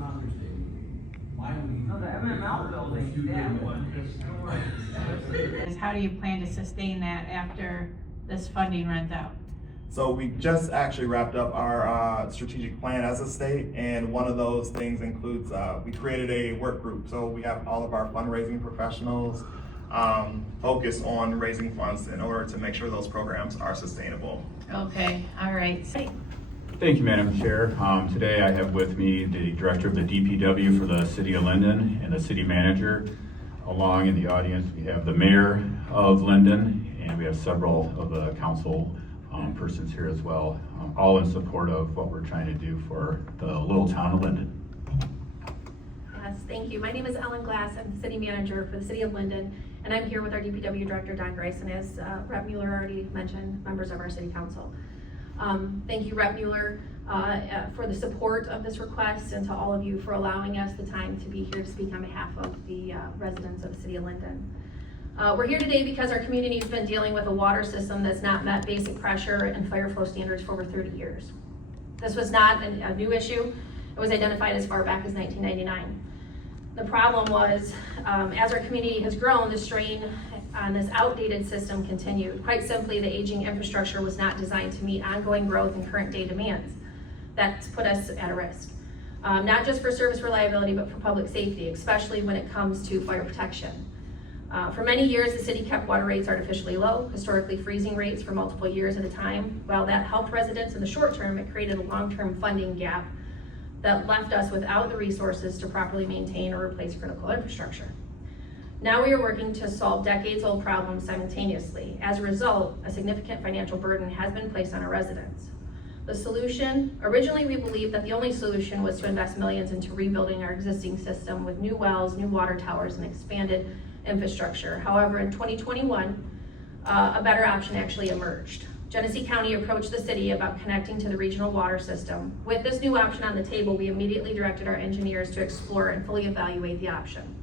Father's Day. Why don't we? Oh, the MML building, that one. How do you plan to sustain that after this funding runs out? So we just actually wrapped up our strategic plan as a state, and one of those things includes, we created a work group. So we have all of our fundraising professionals focus on raising funds in order to make sure those programs are sustainable. Okay, all right. Thank you, Madam Chair. Today I have with me the Director of the DPW for the City of Linden and the City Manager. Along in the audience, we have the Mayor of Linden, and we have several of the council persons here as well, all in support of what we're trying to do for the little town of Linden. Yes, thank you. My name is Ellen Glass. I'm the City Manager for the City of Linden, and I'm here with our DPW Director, Don Grice, and as Rep. Mueller already mentioned, members of our City Council. Thank you, Rep. Mueller, for the support of this request, and to all of you for allowing us the time to be here to speak on behalf of the residents of the City of Linden. We're here today because our community has been dealing with a water system that's not met basic pressure and fire flow standards for over 30 years. This was not a new issue. It was identified as far back as 1999. The problem was, as our community has grown, the strain on this outdated system continued. Quite simply, the aging infrastructure was not designed to meet ongoing growth and current day demands. That's put us at a risk. Not just for service reliability, but for public safety, especially when it comes to fire protection. For many years, the city kept water rates artificially low, historically freezing rates for multiple years at a time. While that helped residents in the short term, it created a long-term funding gap that left us without the resources to properly maintain or replace critical infrastructure. Now we are working to solve decades-old problems simultaneously. As a result, a significant financial burden has been placed on our residents. The solution, originally we believed that the only solution was to invest millions into rebuilding our existing system with new wells, new water towers, and expanded infrastructure. However, in 2021, a better option actually emerged. Genesee County approached the city about connecting to the regional water system. With this new option on the table, we immediately directed our engineers to explore and fully evaluate the option.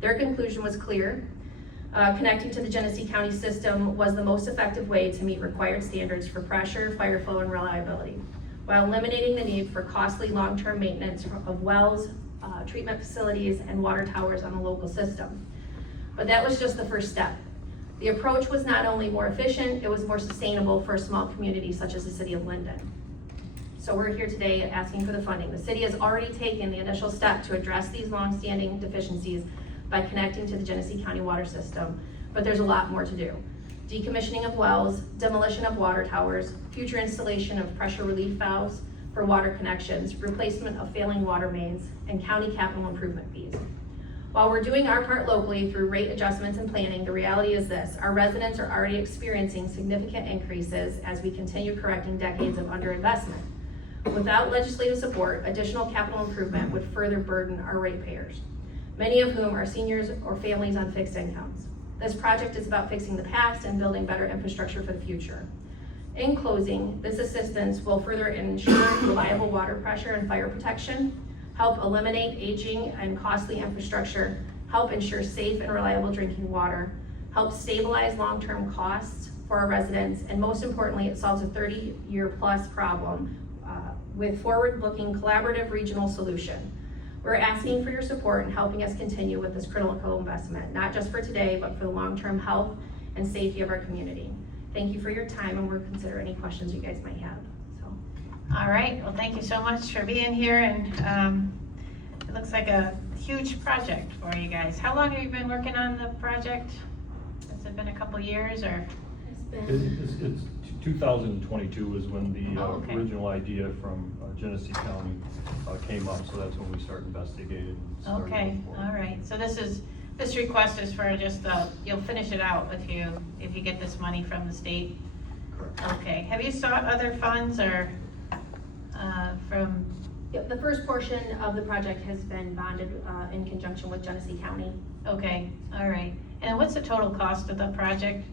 Their conclusion was clear. Connecting to the Genesee County system was the most effective way to meet required standards for pressure, fire flow, and reliability, while eliminating the need for costly long-term maintenance of wells, treatment facilities, and water towers on the local system. But that was just the first step. The approach was not only more efficient, it was more sustainable for a small community such as the City of Linden. So we're here today asking for the funding. The city has already taken the initial step to address these long-standing deficiencies by connecting to the Genesee County water system, but there's a lot more to do. Decommissioning of wells, demolition of water towers, future installation of pressure relief valves for water connections, replacement of failing water mains, and county capital improvement fees. While we're doing our part locally through rate adjustments and planning, the reality is this: our residents are already experiencing significant increases as we continue correcting decades of underinvestment. Without legislative support, additional capital improvement would further burden our ratepayers, many of whom are seniors or families on fixed incomes. This project is about fixing the past and building better infrastructure for the future. In closing, this assistance will further ensure reliable water pressure and fire protection, help eliminate aging and costly infrastructure, help ensure safe and reliable drinking water, help stabilize long-term costs for our residents, and most importantly, it solves a 30-year plus problem with forward-looking collaborative regional solution. We're asking for your support in helping us continue with this critical investment, not just for today, but for the long-term health and safety of our community. Thank you for your time, and we'll consider any questions you guys might have. All right, well, thank you so much for being here, and it looks like a huge project for you guys. How long have you been working on the project? Has it been a couple years, or? It's 2022 is when the okay. original idea from Genesee County came up, so that's when we started investigating. Okay, all right. So this request is for just you'll finish it out if you get this money from the state. Correct. Okay. Have you sought other funds or from? Yep, the first portion of the project has been bonded in conjunction with Genesee County. Okay, all right. And what's the total cost of the project?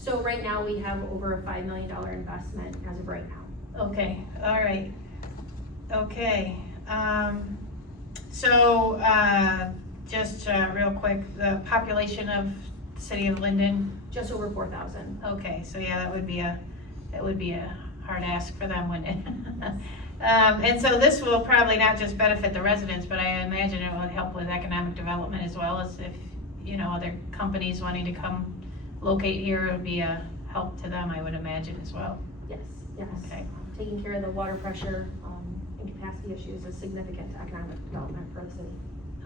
So right now we have over a $5 million investment as of right now. Okay, all right. Okay, just real quick, the population of the city of Linden? Just over 4,000. Okay, so yeah, that would be a hard ask for them, wouldn't it? And so this will probably not just benefit the residents, but I imagine it will help with economic development as well, as if, other companies wanting to come locate here, it would be a help to them, I would imagine as well. Yes, yes. Okay. Taking care of the water pressure and capacity issues is significant to economic development for the city.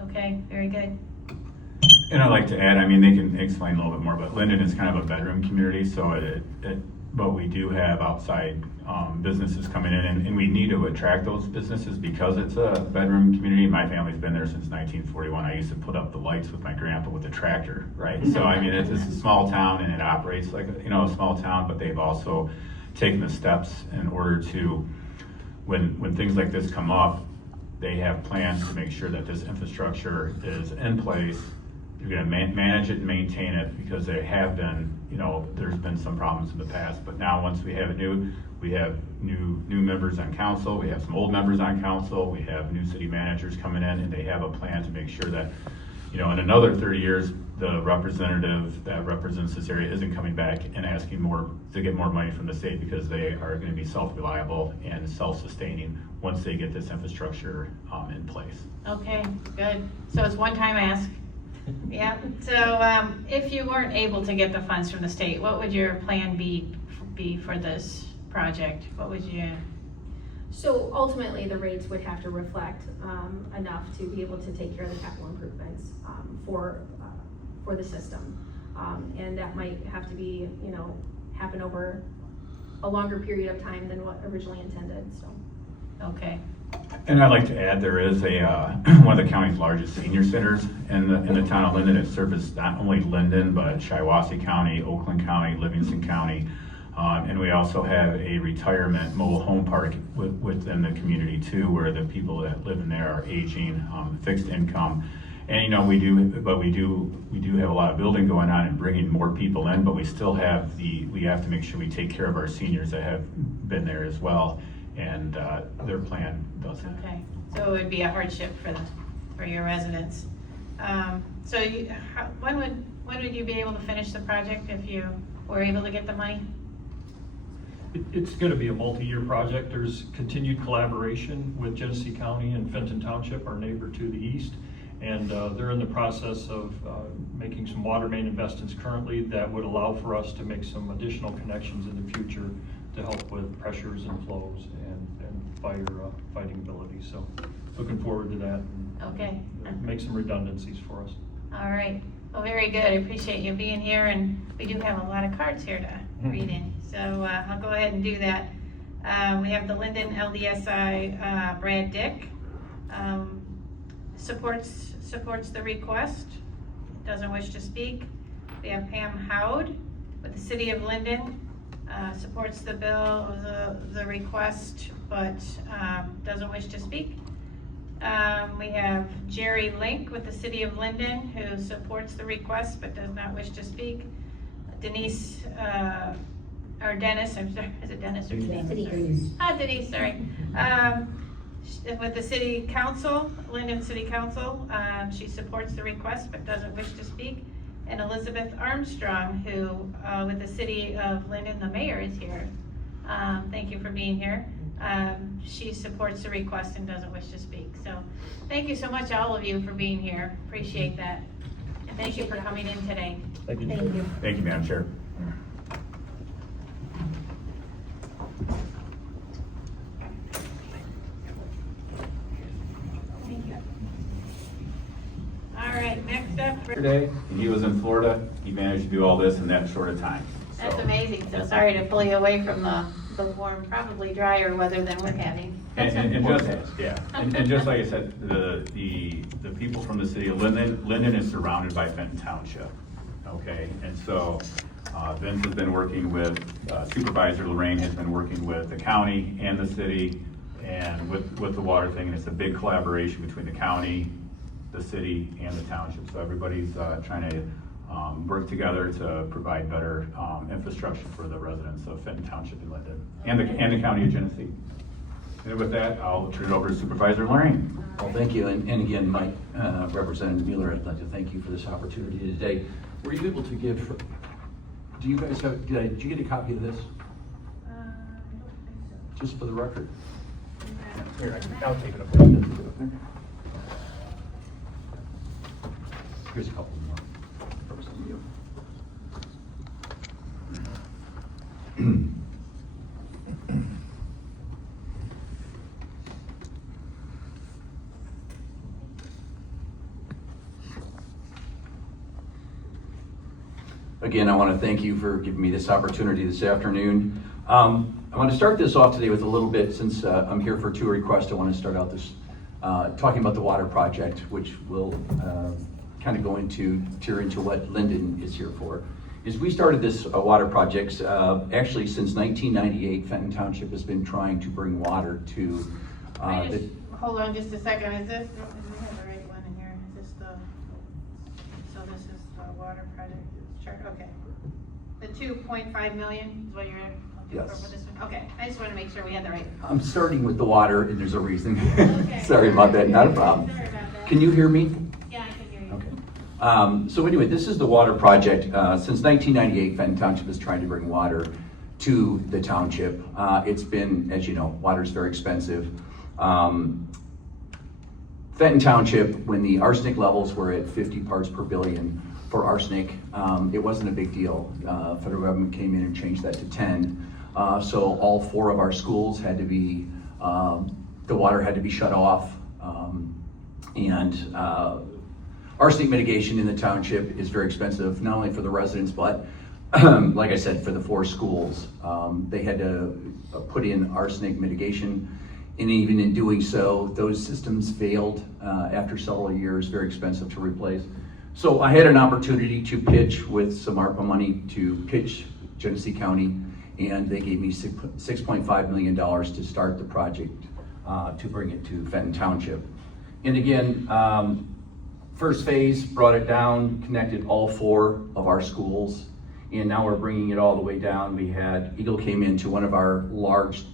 Okay, very good. And I'd like to add, I mean, they can explain a little bit more, but Linden is kind of a bedroom community, so but we do have outside businesses coming in, and we need to attract those businesses because it's a bedroom community. My family's been there since 1941. I used to put up the lights with my grandpa with a tractor, right? So I mean, it's a small town and it operates like a small town, but they've also taken the steps in order to, when things like this come up, they have plans to make sure that this infrastructure is in place. You're gonna manage it and maintain it, because there have been, there's been some problems in the past, but now once we have new members on council, we have some old members on council, we have new city managers coming in, and they have a plan to make sure that, in another 30 years, the representative that represents this area isn't coming back and asking to get more money from the state, because they are gonna be self-reliable and self-sustaining once they get this infrastructure in place. Okay, good. So it's one-time ask. Yeah, so if you weren't able to get the funds from the state, what would your plan be for this project? What would you? So ultimately, the rates would have to reflect enough to be able to take care of the capital improvements for the system. And that might have to be, happen over a longer period of time than what originally intended, so. Okay. And I'd like to add, there is one of the county's largest senior centers in the town of Linden. It serves not only Linden, but Shiawassee County, Oakland County, Livingston County. And we also have a retirement mobile home park within the community too, where the people that live in there are aging, fixed income. And we do have a lot of building going on and bringing more people in, but we still have we have to make sure we take care of our seniors that have been there as well. And their plan does that. Okay, so it would be a hardship for your residents. So when would you be able to finish the project if you were able to get the money? It's gonna be a multi-year project. There's continued collaboration with Genesee County and Fenton Township, our neighbor to the east. And they're in the process of making some water main investments currently that would allow for us to make some additional connections in the future to help with pressures and flows and fighting ability. So looking forward to that. Okay. Make some redundancies for us. All right. Well, very good. I appreciate you being here, and we do have a lot of cards here to read in. So I'll go ahead and do that. We have the Linden LDSI, Brad Dick. Supports the request, doesn't wish to speak. We have Pam Howd with the City of Linden, supports the bill, the request, but doesn't wish to speak. We have Jerry Link with the City of Linden, who supports the request but does not wish to speak. Dennis, I'm sorry, is it Dennis or Denise? Denise. Denise, sorry. With the City Council, Linden City Council, she supports the request but doesn't wish to speak. And Elizabeth Armstrong, who, with the City of Linden, the mayor is here. Thank you for being here. She supports the request and doesn't wish to speak. So thank you so much, all of you, for being here. Appreciate that. And thank you for coming in today. Thank you. Thank you. Thank you, Madam Chair. All right, next up. Today, and he was in Florida. He managed to do all this in that short of time. That's So- amazing. So sorry to pull you away from the warm, probably drier weather than we're having. And just like I said, the people from the city of Linden is surrounded by Fenton Township, okay? And so Vince has been working with, Supervisor Lorraine has been working with the county and the city and with the water thing, and it's a big collaboration between the county, the city, and the township. So everybody's trying to work together to provide better infrastructure for the residents of Fenton Township and Linden, and the county of Genesee. And with that, I'll turn it over to Supervisor Lorraine. Well, thank you, and again, Mike, Representative Mueller, I'd like to thank you for this opportunity today. Were you able to give, do you guys have, did you get a copy of this? Just for the record? No. Here, I'll take it up there. Here's a couple more for some of you. Again, I want to thank you for giving me this opportunity this afternoon. I want to start this off today with a little bit, since I'm here for two requests. I want to start out this talking about the water project, which will kind of tear into what Linden is here for. Is we started this water project actually since 1998. Fenton Township has been trying to bring water to. Hold on just a second. Is this? Do we have the right one in here? Is this the? So this is the water project. Chart. Okay. The 2.5 million is what you're looking for Yes. this one. Okay. I just want to make sure we had the right. I'm starting with the water, and there's a reason. Okay. Sorry about that. Not a problem. Sorry about that. Can you hear me? Yeah, I can hear you. Okay. So anyway, this is the water project. Since 1998, Fenton Township is trying to bring water to the township. It's been, as you know, water is very expensive. Fenton Township, when the arsenic levels were at 50 parts per billion for arsenic, it wasn't a big deal. Federal government came in and changed that to 10. So all 4 of our schools had to be, the water had to be shut off. Arsenic mitigation in the township is very expensive, not only for the residents, but like I said, for the 4 schools. They had to put in arsenic mitigation, and even in doing so, those systems failed after several years, very expensive to replace. So I had an opportunity to pitch with some ARPA money to pitch Genesee County, and they gave me $6.5 million to start the project to bring it to Fenton Township. And again, first phase brought it down, connected all 4 of our schools, and now we're bringing it all the way down. We had, Eagle came into one of our large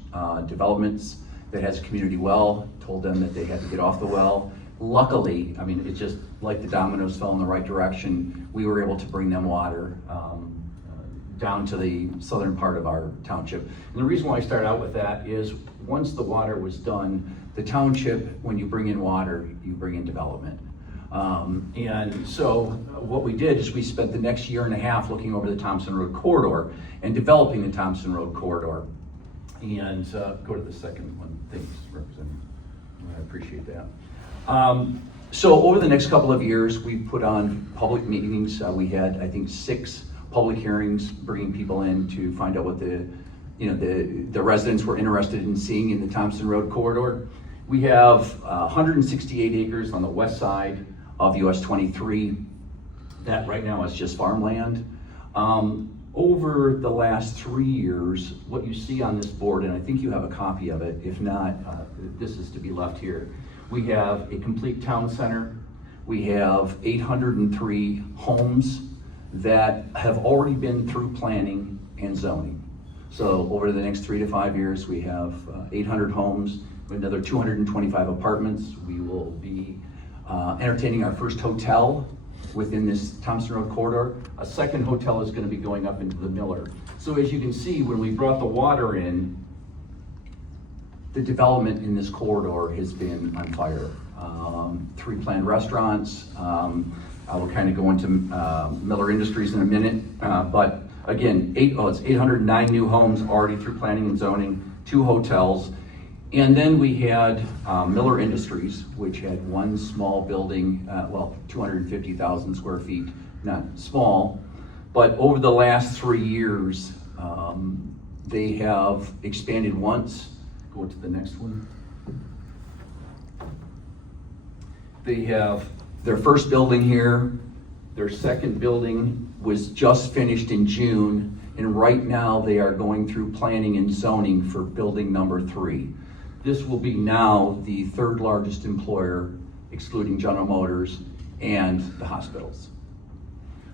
developments that has a community well, told them that they had to get off the well. Luckily, I mean, it's just like the dominoes fell in the right direction. We were able to bring them water down to the southern part of our township. And the reason why I started out with that is once the water was done, the township, when you bring in water, you bring in development. And so what we did is we spent the next year and a half looking over the Thompson Road corridor and developing the Thompson Road corridor. And go to the second one, thanks, Representative. I appreciate that. So over the next couple of years, we put on public meetings. We had, I think, 6 public hearings, bringing people in to find out what the residents were interested in seeing in the Thompson Road corridor. We have 168 acres on the west side of US 23. That right now is just farmland. Over the last 3 years, what you see on this board, and I think you have a copy of it, if not, this is to be left here. We have a complete town center. We have 803 homes that have already been through planning and zoning. So over the next 3 to 5 years, we have 800 homes, another 225 apartments. We will be entertaining our first hotel within this Thompson Road corridor. A second hotel is going to be going up into the Miller. So as you can see, when we brought the water in, the development in this corridor has been on fire. 3 planned restaurants. I will kind of go into Miller Industries in a minute, but again, it's 809 new homes already through planning and zoning, 2 hotels. And then we had Miller Industries, which had 1 small building, 250,000 square feet, not small, but over the last 3 years, they have expanded once. Go to the next one. They have their first building here. Their second building was just finished in June, and right now they are going through planning and zoning for building number 3. This will be now the 3rd largest employer, excluding General Motors and the hospitals.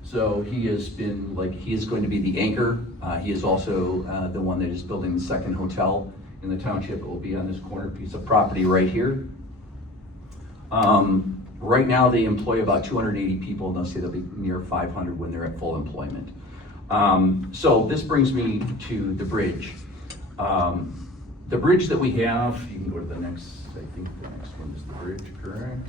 So he is going to be the anchor. He is also the one that is building the second hotel in the township. It will be on this corner piece of property right here. Right now they employ about 280 people, and they'll say they'll be near 500 when they're at full employment. So this brings me to the bridge. The The bridge that we have, you can go to the next, I think the next one is the bridge, correct?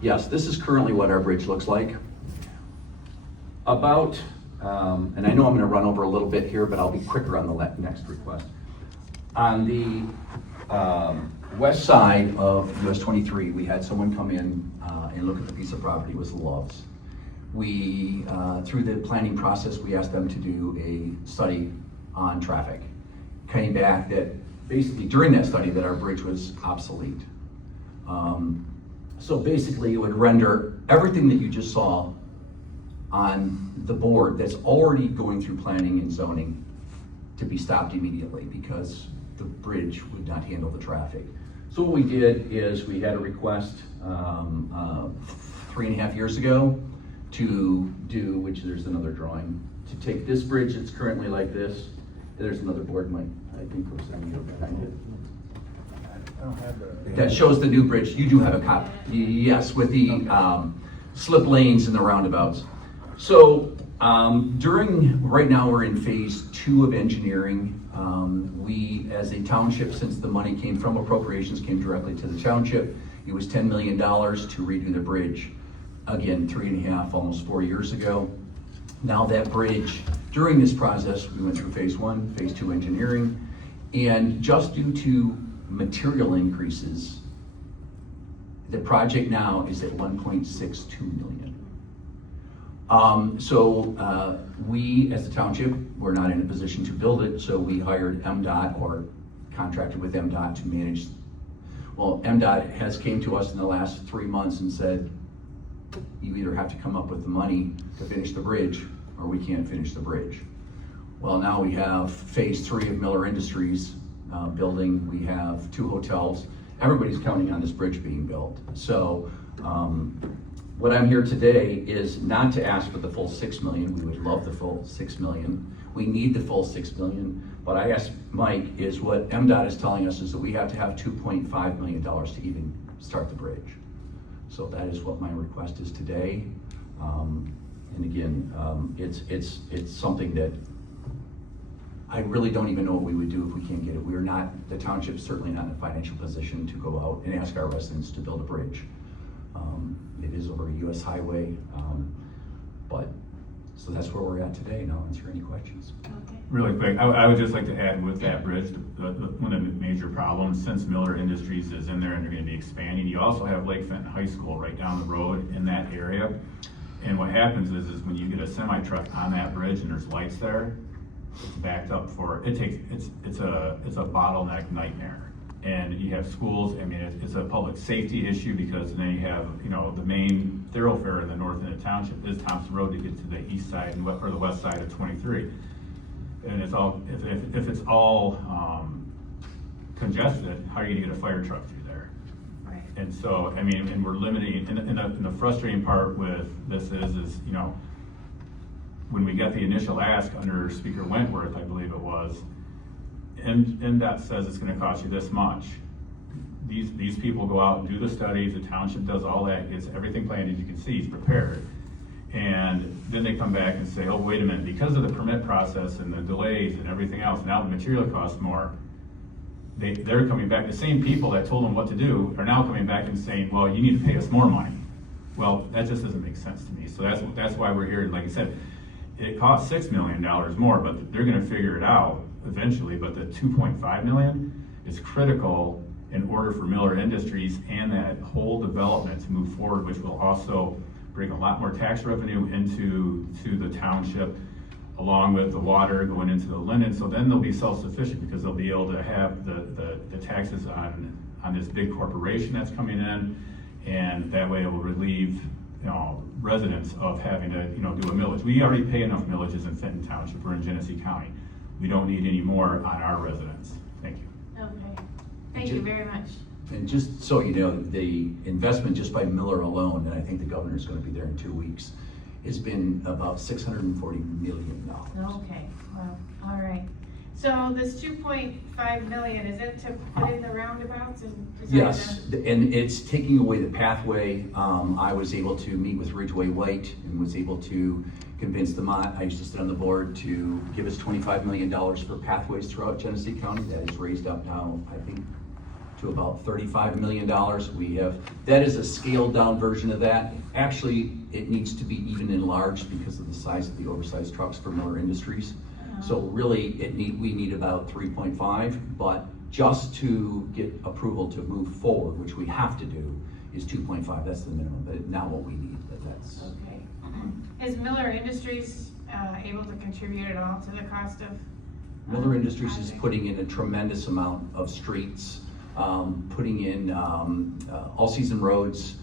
Yes, this is currently what our bridge looks like. About, and I know I'm gonna run over a little bit here, but I'll be quicker on the next request. On the west side of US 23, we had someone come in and look at the piece of property, it was Love's. We, through the planning process, we asked them to do a study on traffic. Came back that basically during that study that our bridge was obsolete. So basically it would render everything that you just saw on the board that's already going through planning and zoning to be stopped immediately because the bridge would not handle the traffic. So what we did is we had a request 3.5 years ago to do, which there's another drawing, to take this bridge that's currently like this. There's another board, Mike, I think we're sending it behind it. I don't have the. That shows the new bridge. You do have a copy. Yes, with the slip lanes and the roundabouts. So right now we're in phase 2 of engineering. We, as a township, since the money came from appropriations, came directly to the township, it was $10 million to redo the bridge. Again, 3.5, almost 4 years ago. Now that bridge, during this process, we went through phase 1, phase 2 engineering, and just due to material increases, the project now is at 1.62 million. We, as a township, were not in a position to build it, so we hired MDOT or contracted with MDOT to manage. Well, MDOT has came to us in the last 3 months and said, you either have to come up with the money to finish the bridge or we can't finish the bridge. Well, now we have phase 3 of Miller Industries building. We have 2 hotels. Everybody's counting on this bridge being built. So what I'm here today is not to ask for the full 6 million. We would love the full 6 million. We need the full 6 million. But I asked Mike is what MDOT is telling us is that we have to have $2.5 million to even start the bridge. So that is what my request is today. And again, it's something that I really don't even know what we would do if we can't get it. We're not, the township's certainly not in a financial position to go out and ask our residents to build a bridge. It is over a US highway, so that's where we're at today, and I'll answer any questions. Okay. Really quick, I would just like to add with that bridge, one of the major problems, since Miller Industries is in there and they're gonna be expanding, you also have Lake Fenton High School right down the road in that area. And what happens is when you get a semi truck on that bridge and there's lights there, it's backed up for, it's a bottleneck nightmare. And you have schools, I mean, it's a public safety issue because then you have, the main thoroughfare in the north end of the township is Thompson Road to get to the east side or the west side of 23. And it's all, if it's all congested, how are you gonna get a fire truck through there? Right. And so, I mean, and we're limiting, and the frustrating part with this is, when we got the initial ask under Speaker Wentworth, I believe it was, MDOT says it's gonna cost you this much. These people go out and do the studies, the township does all that, gets everything planned, as you can see, it's prepared. And then they come back and say, oh, wait a minute, because of the permit process and the delays and everything else, now the material costs more. They're coming back, the same people that told them what to do are now coming back and saying, well, you need to pay us more money. Well, that just doesn't make sense to me. So that's why we're here. Like I said, it costs $6 million more, but they're gonna figure it out eventually. But the 2.5 million is critical in order for Miller Industries and that whole development to move forward, which will also bring a lot more tax revenue into the township, along with the water going into the Linden. So then they'll be self-sufficient because they'll be able to have the taxes on this big corporation that's coming in, and that way it will relieve residents of having to do a millage. We already pay enough millages in Fenton Township. We're in Genesee County. We don't need any more on our residents. Thank you. Okay. Thank you very much. And just so you know, the investment just by Miller alone, and I think the governor's gonna be there in 2 weeks, has been about $640 million. Okay, well, all right. So this 2.5 million, is it to put in the roundabouts and? is that Yes, the- and it's taking away the pathway. I was able to meet with Ridgeway White and was able to convince them, I used to sit on the board, to give us $25 million for pathways throughout Genesee County. That is raised up now, I think, to about $35 million. That is a scaled down version of that. Actually, it needs to be even enlarged because of the size of the oversized trucks for Miller Industries. So really, we need about 3.5, but just to get approval to move forward, which we have to do, is 2.5. That's the minimum, but not what we need, but that's. Okay. Is Miller Industries able to contribute at all to the cost of? Miller Industries is project? putting in a tremendous amount of streets, putting in all-season roads.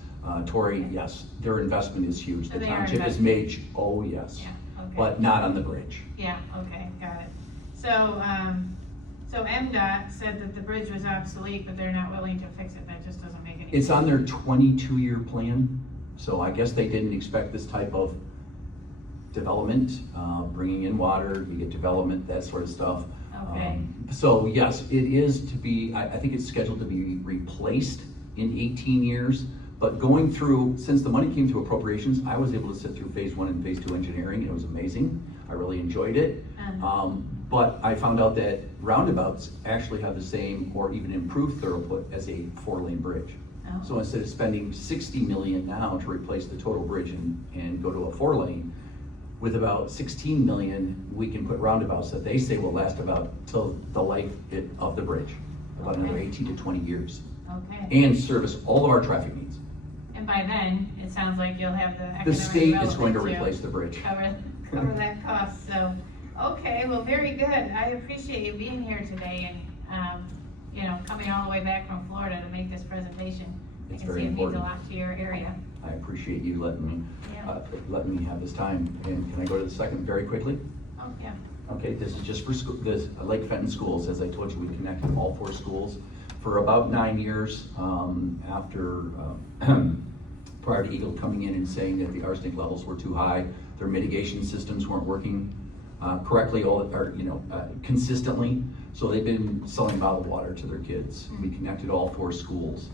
Tory, yes, their investment is huge. So The they are township has investing. made, oh, yes, Yeah, okay. but not on the bridge. Yeah, okay, got it. So, so MDOT said that the bridge was obsolete, but they're not willing to fix it. That just doesn't make any sense. It's on their 22-year plan, so I guess they didn't expect this type of development, bringing in water, you get development, that sort of stuff. Okay. So yes, it is to be, I think it's scheduled to be replaced in 18 years. But going through, since the money came to appropriations, I was able to sit through phase 1 and phase 2 engineering. It was amazing. I really enjoyed it. But I found out that roundabouts actually have the same or even improved throughput as a 4-lane bridge. Oh. So instead of spending 60 million now to replace the total bridge and go to a 4-lane, with about 16 million, we can put roundabouts that they say will last about till the life of the bridge, about another Okay. 18 to 20 years, Okay. and service all of our traffic needs. And by then, it sounds like you'll have the economic The state is going to development replace the bridge. cover that cost, so, okay, well, very good. I appreciate you being here today and, you know, coming all the way back from Florida to make this presentation. It's I can very see it means a important. lot to your area. I appreciate you letting me have this time. And can I go to the second very quickly? Oh, yeah. Okay, this is just for school, this Lake Fenton schools. As I told you, we connected all 4 schools for about 9 years, after, prior to Eagle coming in and saying that the arsenic levels were too high, their mitigation systems weren't working correctly consistently. So they've been selling bottled water to their kids. We connected all 4 schools.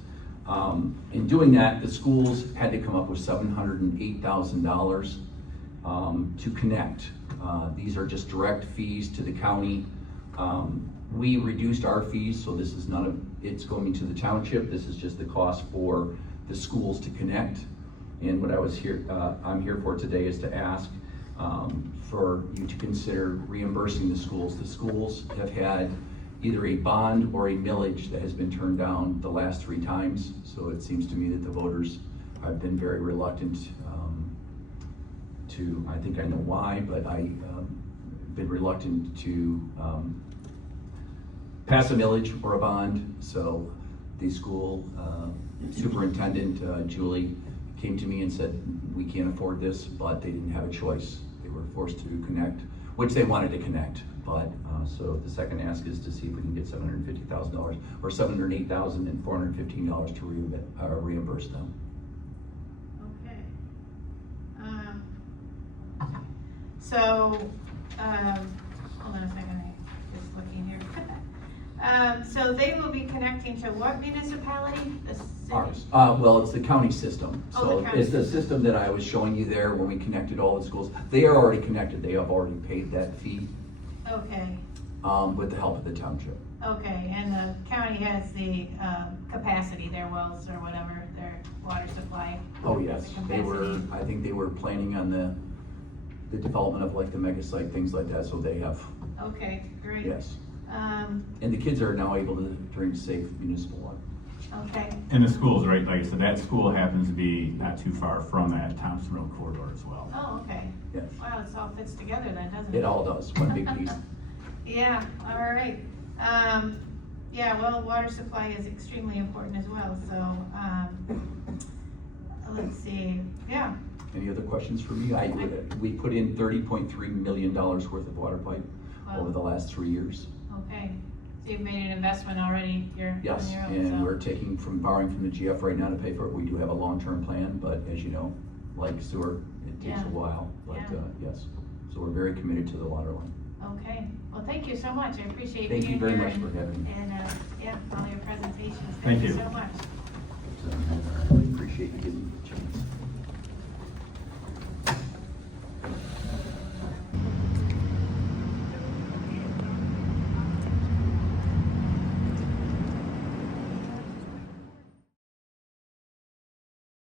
In doing that, the schools had to come up with $708,000 to connect. These are just direct fees to the county. We reduced our fees, so this is none of, it's going to the township. This is just the cost for the schools to connect. And what I'm here for today is to ask for you to consider reimbursing the schools. The schools have had either a bond or a millage that has been turned down the last 3 times. So it seems to me that the voters have been very reluctant I think I know why, but I've been reluctant to pass a millage or a bond. So the school superintendent, Julie, came to me and said, we can't afford this, but they didn't have a choice. They were forced to connect, which they wanted to connect. But so the second ask is to see if we can get $750,000 or $708,415 to reimburse them. Okay. So, hold on a second, I'm just looking here. So they will be connecting to what municipality? The city? Ours. Well, it's the county system. Oh, So the county it's the system that I was showing you there when we connected all the schools. They are already connected. They have already paid that fee Okay, with the help of the township. okay, and the county has the capacity, their wells or whatever, their water supply. Oh, yes. the They were, capacity. I think they were planning on the development of like the mega site, things like that. So they have, Okay, great. yes. And the kids are now able to drink safe municipal water. Okay, And the schools, right, like I said, that school happens to be not too far from that Thompson Road corridor as well. oh, okay. Yes. Wow, this all fits together then, doesn't it? It all does, one big piece. Yeah, all right. Yeah, well, water supply is extremely important as well, so, let's see, yeah. Any other questions for me? We put in $30.3 million worth of water pipe over the last 3 years. Okay, so you've made an investment already, you're Yes, on your own, and so. we're borrowing from the GF right now to pay for it. We do have a long-term plan, but as you know, like sewer, it takes Yeah. a while, but Yeah. yes. So we're very committed to the water line. Okay, well, thank you you so much. I appreciate Thank you being very here much for having me. and, yeah, all your presentations. Thank Thank you you. so much. So,